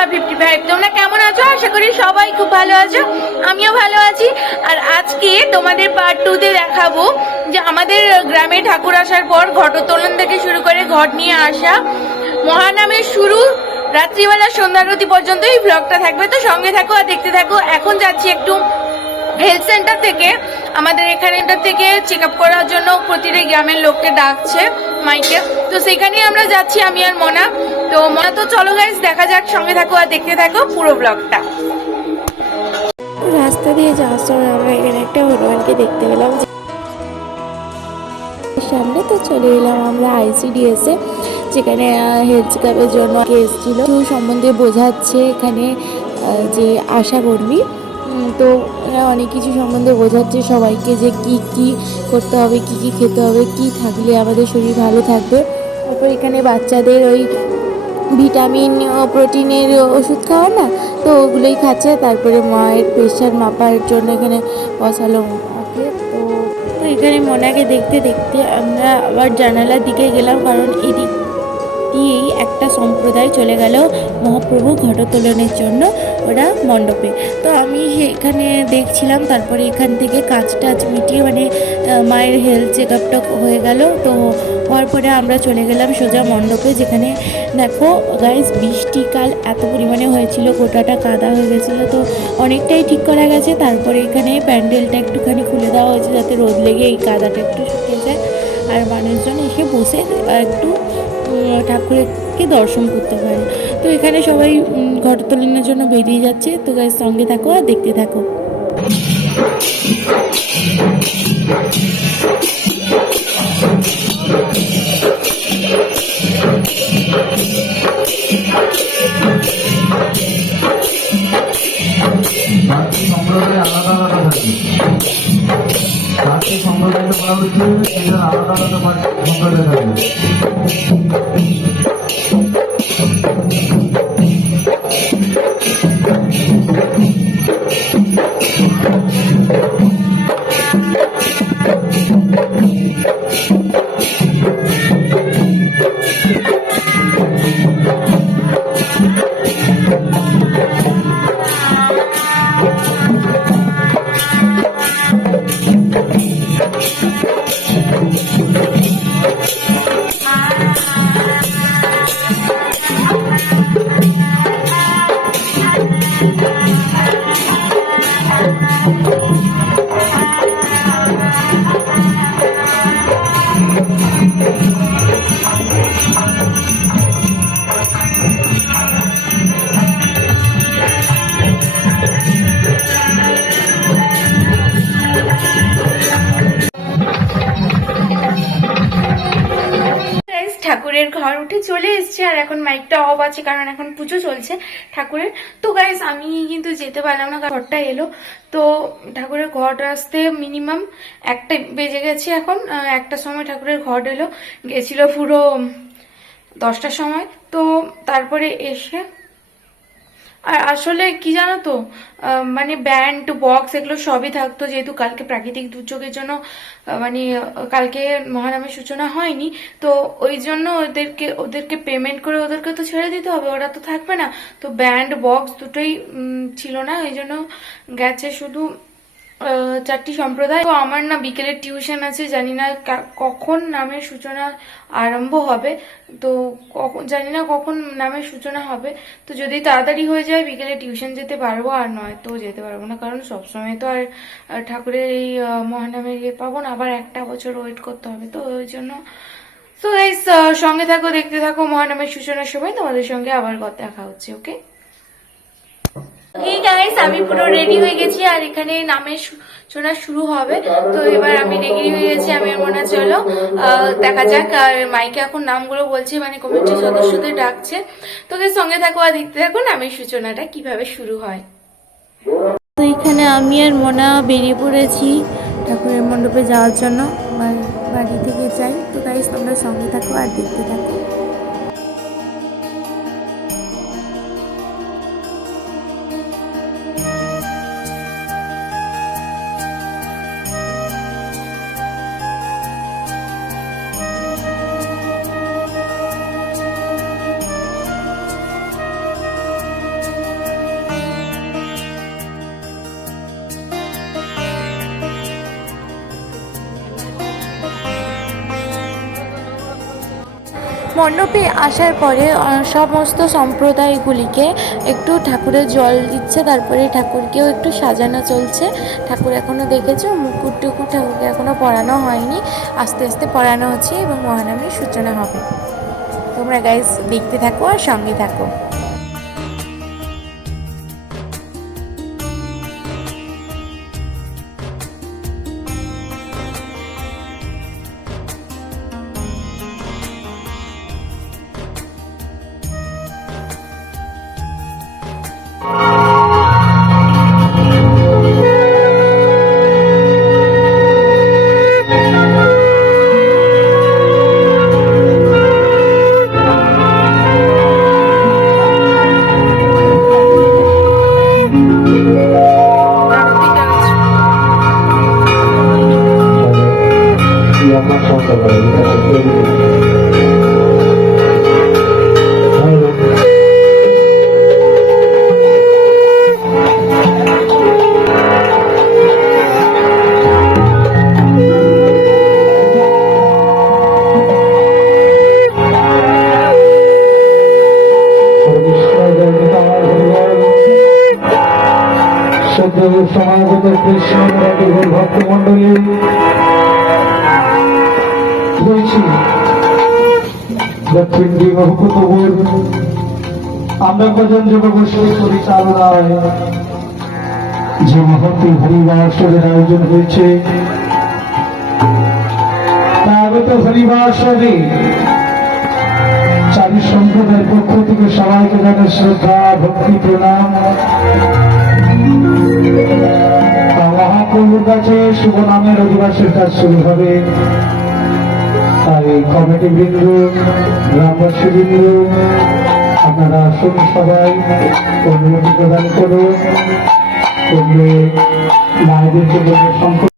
55 তোমরা কেমন আছো? আশা করি সবাই খুব ভালো আছো, আমিও ভালো আছি। আর আজকে তোমাদের পার্ট 2 তে দেখাবো যে আমাদের গ্রামে ঠাকুর আসার পর ঘটোত্তোলন থেকে শুরু করে ঘট নিয়ে আসা, মহানামের শুরু, রাত্রিবেলা সন্ধ্যারতি পর্যন্ত এই ব্লগটা থাকবে। তো সঙ্গে থাকো আর দেখতে থাকো। এখন যাচ্ছি একটু হেলথ সেন্টার থেকে, আমাদের এখানটা থেকে চেক আপ করার জন্য প্রতিটা গ্রামের লোককে ডাকছে মাইকে, তো সেখানেই আমরা যাচ্ছি আমি আর মনা। তো মনা, তো চলো গাইস দেখা যাক, সঙ্গে থাকো আর দেখতে থাকো পুরো ব্লগটা। রাস্তা দিয়ে যাওয়ার সময় আমরা এখানে একটা হনুমানকে দেখতে পেলাম সামনে, তো চলে এলাম আমরা ICDS এ, যেখানে হেলথ চেকআপের জন্য এসেছিল সম্বন্ধে বোঝাচ্ছে এখানে যে আশাকর্মী। তো অনেক কিছু সম্বন্ধে বোঝাচ্ছে সবাইকে যে কি কি করতে হবে, কি কি খেতে হবে, কি থাকলে আমাদের শরীর ভালো থাকবে। তারপর এখানে বাচ্চাদের ওই ভিটামিন ও প্রোটিনের ওষুধ খাওয়া না, তো ওগুলোই খাচ্ছে। তারপরে মায়ের প্রেশার মাপার জন্য এখানে বসালো ওকে। তো এখানে মোনাকে দেখতে দেখতে আমরা আবার জানালার দিকে গেলাম, কারণ এদিক দিয়েই একটা সম্প্রদায় চলে গেল মহাপ্রভু ঘটোত্তোলনের জন্য ওরা মণ্ডপে। তো আমি সেখানে দেখছিলাম। তারপরে এখান থেকে কাজ টাজ মিটিয়ে মানে মায়ের হেলথ চেক আপটা হয়ে গেল। তো হওয়ার পরে আমরা চলে গেলাম সোজা মণ্ডপে, যেখানে দেখো গাইস বৃষ্টিকাল এত পরিমাণে হয়েছিল, গোটাটা কাদা হয়ে গেছিলো, তো অনেকটাই ঠিক করা গেছে। তারপরে এখানে প্যান্ডেলটা একটুখানি খুলে দেওয়া হয়েছে যাতে রোদ লেগে এই কাদাটা একটু শুকিয়ে যায়, আর মানুষজন এসে বসে একটু ঠাকুরকে দর্শন করতে পারে। তো এখানে সবাই ঘটোত্তোলনের জন্য বেরিয়ে যাচ্ছে। তো গাইস সঙ্গে থাকো আর দেখতে থাকো। সম্প্রদায় আলাদা আলাদা থাকে, সম্প্রদায়টা বলা হচ্ছে সেটা আলাদা আলাদা সম্প্রদায় থাকে। ঠাকুরের ঘর উঠে চলে এসছে, আর এখন মাইকটা অফ আছে কারণ এখন পুজো চলছে ঠাকুরের। তো গাইস আমি কিন্তু যেতে পারলাম না, ঘরটা এলো। তো ঠাকুরের ঘর আসতে মিনিমাম 1টা বেজে গেছে। এখন 1টার সময় ঠাকুরের ঘর এলো, গেছিল পুরো 10টার সময়। তো তারপরে এসে, আর আসলে কি জানো তো, মানে ব্যান্ড বক্স এগুলো সবই থাকতো, যেহেতু কালকে প্রাকৃতিক দুর্যোগের জন্য মানে কালকে মহানামের সূচনা হয়নি। তো ওই জন্য ওদেরকে পেমেন্ট করে ওদেরকে তো ছেড়ে দিতে হবে, ওরা তো থাকবে না। তো ব্যান্ড বক্স দুটোই ছিল না, ওই জন্য গেছে শুধু 4টি সম্প্রদায়। তো আমার না বিকেলের টিউশন আছে, জানি না কখন নামের সূচনা আরম্ভ হবে। তো জানি না কখন নামের সূচনা হবে। তো যদি তাড়াতাড়ি হয়ে যায় বিকেলে টিউশন যেতে পারবো, আর নয় তো যেতে পারবো না, কারণ সবসময় তো আর ঠাকুরের এই মহানামের ইয়ে পাবো না, আবার একটা বছর ওয়েট করতে হবে। তো ওই জন্য তো গাইস সঙ্গে থাকো, দেখতে থাকো। মহানামের সূচনার সময় তোমাদের সঙ্গে আবার দেখা হচ্ছে, ওকে? গাইস আমি পুরো রেডি হয়ে গেছি, আর এখানে নামের সূচনা শুরু হবে। তো এবার আমি রেডি হয়ে গেছি, আমি মনে হয় চলো দেখা যাক। আর মাইকে এখন নামগুলো বলছে, মানে কমিটির সদস্যদের ডাকছে। তো সঙ্গে থাকো আর দেখতে থাকো নামের সূচনাটা কিভাবে শুরু হয়। তো এখানে আমি আর মোনা বেরিয়ে পড়েছি ঠাকুরের মণ্ডপে যাওয়ার জন্য, আমার বাড়ি থেকে যাই। তো গাইস তোমরা সঙ্গে থাকো আর দেখতে থাকো। মণ্ডপে আসার পরে সমস্ত সম্প্রদায়গুলিকে একটু ঠাকুরের জল দিচ্ছে, তারপরে ঠাকুরকেও একটু সাজানো চলছে। ঠাকুর এখনও দেখেছো মুকুট টুকুর ঠাকুরকে এখনও পরানো হয়নি, আস্তে আস্তে পরানো হচ্ছে এবং মহানামের সূচনা হবে। তোমরা গাইস দেখতে থাকো আর সঙ্গে থাকো। সমাগত কৃষ্ণ ভক্তমন্ডলী রয়েছি দক্ষিণ দিগপুর আমরা ভজন যোগ গোষ্ঠী পরিচালনায় যে মহতি হরিবাসরের আয়োজন হয়েছে, আগত হরিবাসরে চারি সম্প্রদায়ের পক্ষ থেকে সবাইকে জানাই শ্রদ্ধা ভক্তি প্রণাম। মহাপ্রভুর কাছে শুভ নামের অধিবাসের কাজ শুরু হবে। তাই কমিটি বৃন্দ, গ্রামবাসী বৃন্দ, আপনারা আসুন, সবাই অনুমতি প্রদান করুন। মায়েদেরকে বলবে সংকট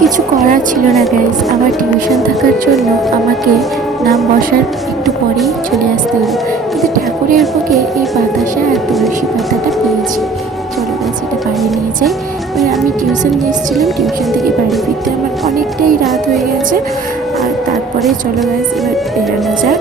কিছু করার ছিল না গাইস, আমার টিউশন থাকার জন্য আমাকে নাম বসার একটু পরেই চলে আসতে হলো, কিন্তু ঠাকুরের বুকে এই বাতাসা আর তুলসী পাতাটা পেয়েছি। চলো গাইস, এটা পারিনি। টিউশন এসেছিলাম, টিউশন থেকে বাড়ি ফিরতে আমার অনেকটাই রাত হয়ে গেছে। আর তারপরে চলো গাইস এবার বেরানো যাক।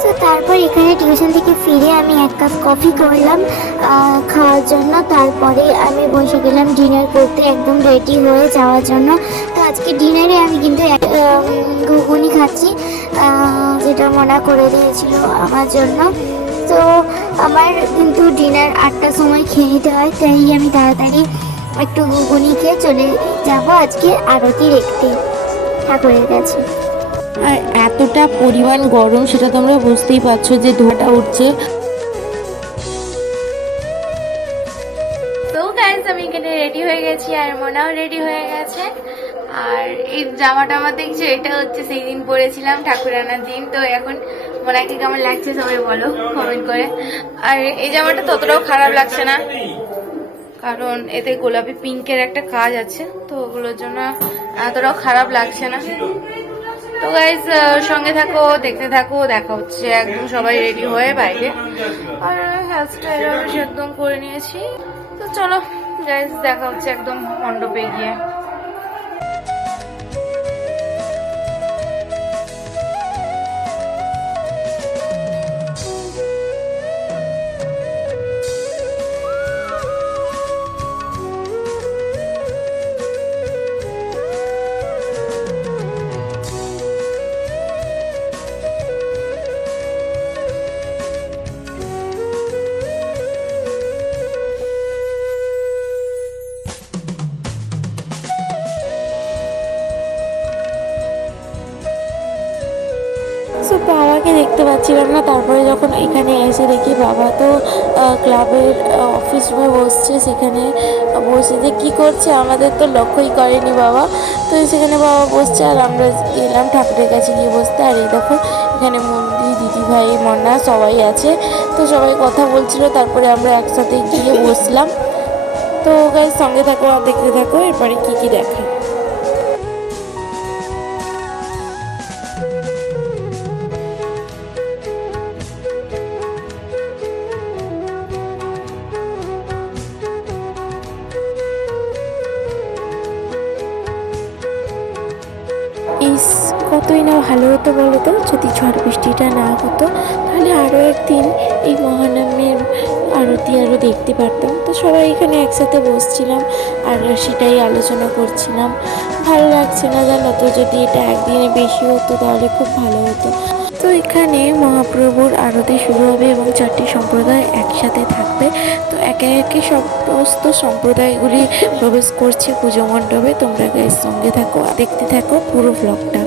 তো তারপর এখানে টিউশন থেকে ফিরে আমি এক কাপ কফি করলাম খাওয়ার জন্য। তারপরে আমি বসে গেলাম ডিনার করতে, একদম রেডি হয়ে যাওয়ার জন্য। তো আজকে ডিনারে আমি কিন্তু ঘুগনি খাচ্ছি, যেটা মনা করে দিয়েছিল আমার জন্য। তো আমার কিন্তু ডিনার 8টার সময় খেয়ে নিতে হয়, তাই আমি তাড়াতাড়ি একটু ঘুগনি খেয়ে চলে যাব আজকে আরতি দেখতে ঠাকুরের কাছে। আর এতটা পরিমাণ গরম সেটা তোমরা বুঝতেই পারছো যে ধোঁয়াটা উঠছে। তো গাইজ আমি এখানে রেডি হয়ে গেছি আর মোনাও রেডি হয়ে গেছে। আর এই জামাটা আমার দেখছো, এটা হচ্ছে সেই দিন পরেছিলাম ঠাকুর আনার দিন। তো এখন মোনাকে কেমন লাগছে সবাই বলো কমেন্ট করে। আর এই জামাটা ততটাও খারাপ লাগছে না, কারণ এতে গোলাপি পিঙ্কের একটা কাজ আছে, তো ওগুলোর জন্য এতটাও খারাপ লাগছে না। তো গাইজ সঙ্গে থাকো, দেখতে থাকো, দেখা হচ্ছে একদম সবাই রেডি হয়ে বাইরে। আর হেয়ার স্টাইল আমি একদম করে নিয়েছি। তো চলো গাইজ দেখা হচ্ছে একদম মণ্ডপে গিয়ে। সো বাবাকে দেখতে পাচ্ছিলাম না, তারপরে যখন এখানে এসে দেখি বাবা তো ক্লাবের অফিস রুমে বসছে। সেখানে বসে যে কী করছে আমাদের তো লক্ষ্যই করেনি বাবা। তো সেখানে বাবা বসছে আর আমরা এলাম ঠাকুরের কাছে গিয়ে বসতে। আর এই দেখো এখানে মন্দির, দিদিভাই, মনা সবাই আছে। তো সবাই কথা বলছিল, তারপরে আমরা একসাথে গিয়ে বসলাম। তো গাইস সঙ্গে থাকো আর দেখতে থাকো এরপরে কী কী দেখায়। ইস কতই না ভালো হতো বলো তো, যদি ঝড় বৃষ্টিটা না হতো, তাহলে আরও একদিন এই মহানামের আরতি আরও দেখতে পারতাম। তো সবাই এখানে একসাথে বসছিলাম আর সেটাই আলোচনা করছিলাম। ভালো লাগছে না জানো তো, যদি এটা একদিনে বেশি হতো তাহলে খুব ভালো হতো। তো এখানে মহাপ্রভুর আরতি শুরু হবে এবং 4টি সম্প্রদায় একসাথে থাকবে। তো একে একে সমস্ত সম্প্রদায়গুলি প্রবেশ করছে পুজো মণ্ডপে। তোমরা গাইস সঙ্গে থাকো, দেখতে থাকো পুরো ব্লগটা।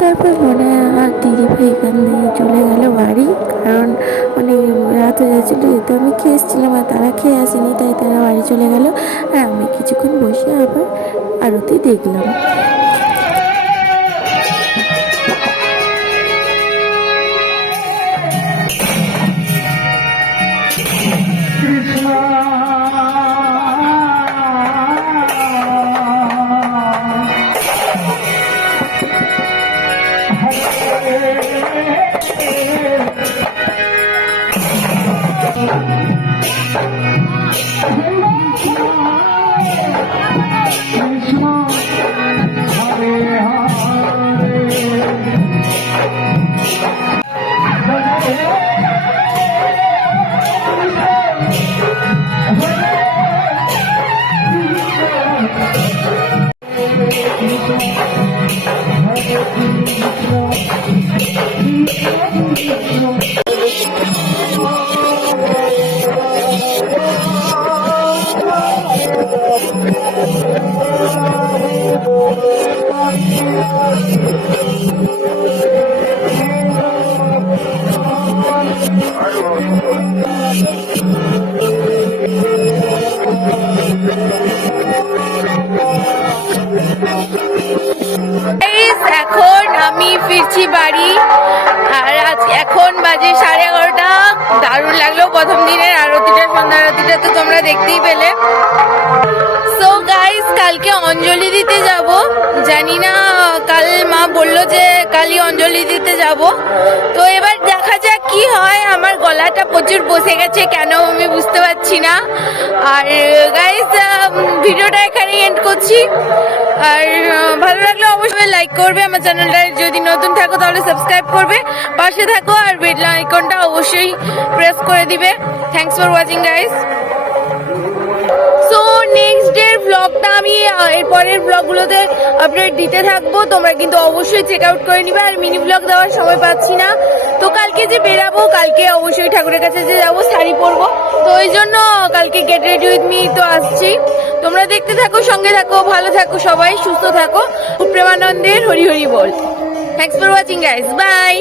তারপর মনে হয় আমার দিদিভাই এখান থেকে চলে গেল বাড়ি, কারণ অনেক রাত হয়ে যাচ্ছিলো, যেহেতু আমি খেয়ে এসেছিলাম আর তারা খেয়ে আসেনি, তাই তারা বাড়ি চলে গেল। আর আমি কিছুক্ষণ বসে আবার আরতি দেখলাম। এখন আমি ফিরছি বাড়ি, আর এখন বাজে 11:30। দারুণ লাগলো প্রথম দিনের আরতিটা, সন্ধ্যা আরতিটা তো তোমরা দেখতেই পেলে। সো গাইস, কালকে অঞ্জলি দিতে যাব, জানি না, কাল মা বললো যে কালই অঞ্জলি দিতে যাব। তো এবার দেখা যাক কি হয়। আমার গলাটা প্রচুর বসে গেছে, কেন আমি বুঝতে পারছি না। আর গাইস, ভিডিওটা এখানে এন্ড করছি। আর ভালো লাগলে অবশ্যই লাইক করবে, আমার চ্যানেলটা যদি নতুন থাকো তাহলে সাবস্ক্রাইব করবে, পাশে থাকো, আর বেল আইকনটা অবশ্যই প্রেস করে দিবে। Thanks for watching guys. So next day ব্লগটা আমি এরপরের ব্লগগুলোতে আপডেট দিতে থাকবো, তোমরা কিন্তু অবশ্যই চেক আউট করে নিবে। আর মিনি ব্লগ দেওয়ার সময় পাচ্ছি না, তো কালকে যে বেরাবো, কালকে অবশ্যই ঠাকুরের কাছে যে যাবো, শাড়ি পরবো, তো ওই জন্য কালকে গেট রেডি উইথ মি তো আসছি। তোমরা দেখতে থাকো, সঙ্গে থাকো, ভালো থাকো, সবাই সুস্থ থাকো। প্রেমানন্দের হরি হরি বল। Thanks for watching guys, by.